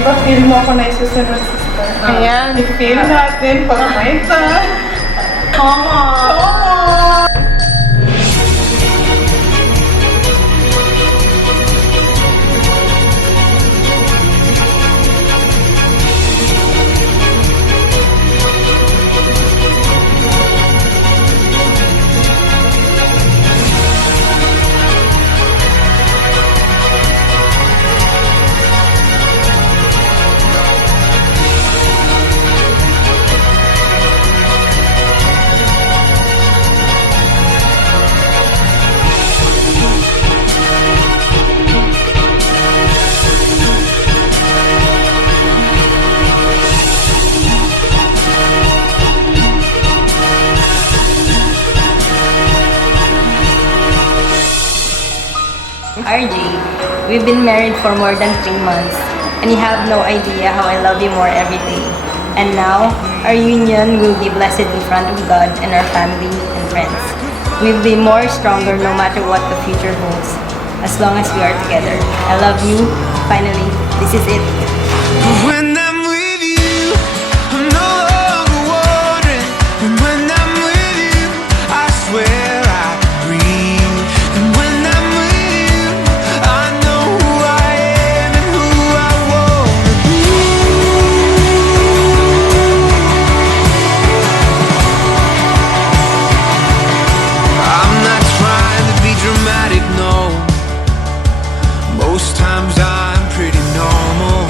Di ba feel mo ako na isusunod, sister? Ayan. I-feel natin pag may time. Come on! RJ, we've been married for more than 3 months, and you have no idea how I love you more every day. And now, our union will be blessed in front of God and our family and friends. We'll be more stronger no matter what the future holds, as long as we are together. I love you. Finally, this is it. When I'm with you, I'm no longer wondering. And when I'm with you, I swear I can breathe. And when I'm with you, I know who I am and who I wanna be. I'm not trying to be dramatic, no. Most times I'm pretty normal.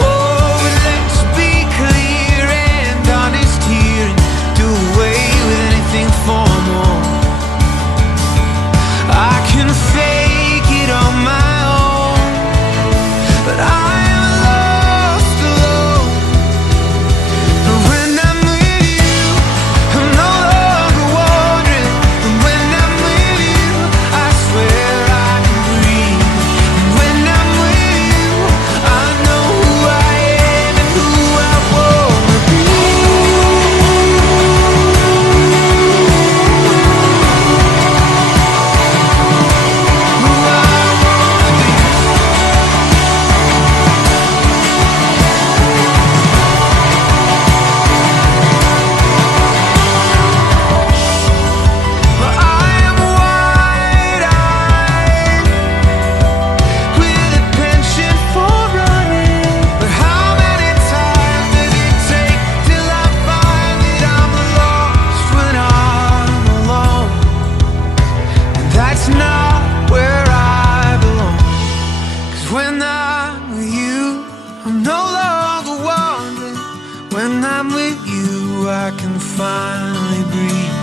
Oh, but let's be clear and honest here and do away with anything formal. I can fake it on my own, but I am lost alone. And when I'm with you, I'm no longer wandering. And when I'm with you, I swear I can breathe. And when I'm with you, I know who I am and who I wanna be. Who I wanna be. But I am wide-eyed with a penchant for running. But how many times does it take till I find that I'm lost when I'm alone? And that's not where I belong. 'Cause when I'm with you, I'm no longer wandering. When I'm with you, I can finally breathe.